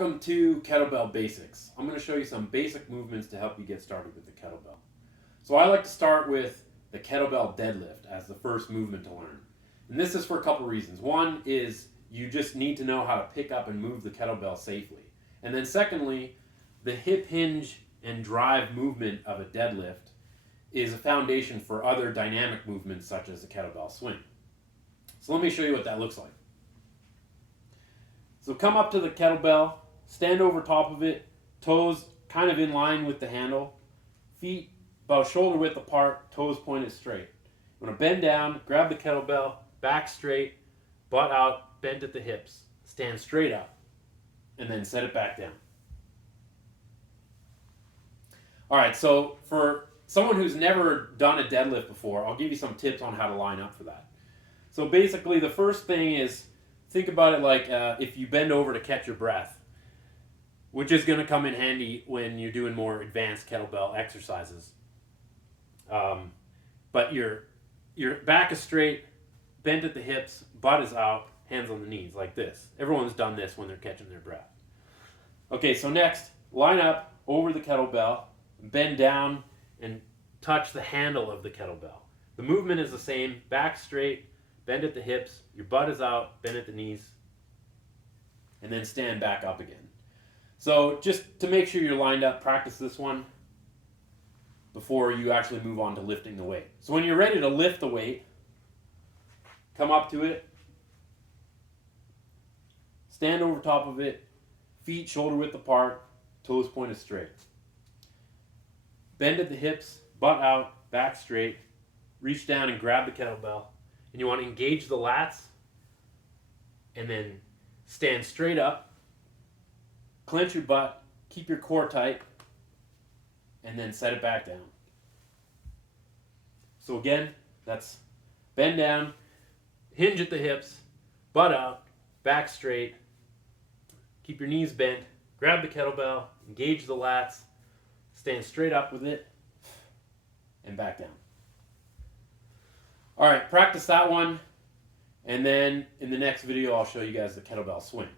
Welcome to Kettlebell Basics. I'm going to show you some basic movements to help you get started with the kettlebell. So I like to start with the Kettlebell Deadlift as the first movement to learn. And this is for a couple reasons. One is you just need to know how to pick up and move the kettlebell safely. And then secondly, the hip hinge and drive movement of a deadlift is a foundation for other dynamic movements such as the kettlebell swing. So let me show you what that looks like. So come up to the kettlebell, stand over top of it, toes kind of in line with the handle, feet about shoulder width apart, toes pointed straight. You want to bend down, grab the kettlebell, back straight, butt out, bent at the hips, stand straight up, and then set it back down. All right, so for someone who's never done a deadlift before, I'll give you some tips on how to line up for that. So basically the first thing is, think about it like if you bend over to catch your breath, which is going to come in handy when you're doing more advanced kettlebell exercises. But your back is straight, bent at the hips, butt is out, hands on the knees like this. Everyone's done this when they're catching their breath. Okay, so next, line up over the kettlebell, bend down and touch the handle of the kettlebell. The movement is the same, back straight, bend at the hips, your butt is out, bend at the knees, and then stand back up again. So just to make sure you're lined up, practice this one before you actually move on to lifting the weight. So when you're ready to lift the weight, come up to it, stand over top of it, feet shoulder width apart, toes pointed straight. Bend at the hips, butt out, back straight, reach down and grab the kettlebell. And you want to engage the lats and then stand straight up, clench your butt, keep your core tight, and then set it back down. So again, that's bend down, hinge at the hips, butt out, back straight, keep your knees bent, grab the kettlebell, engage the lats, stand straight up with it, and back down. All right, practice that one, and then in the next video I'll show you guys the kettlebell swing.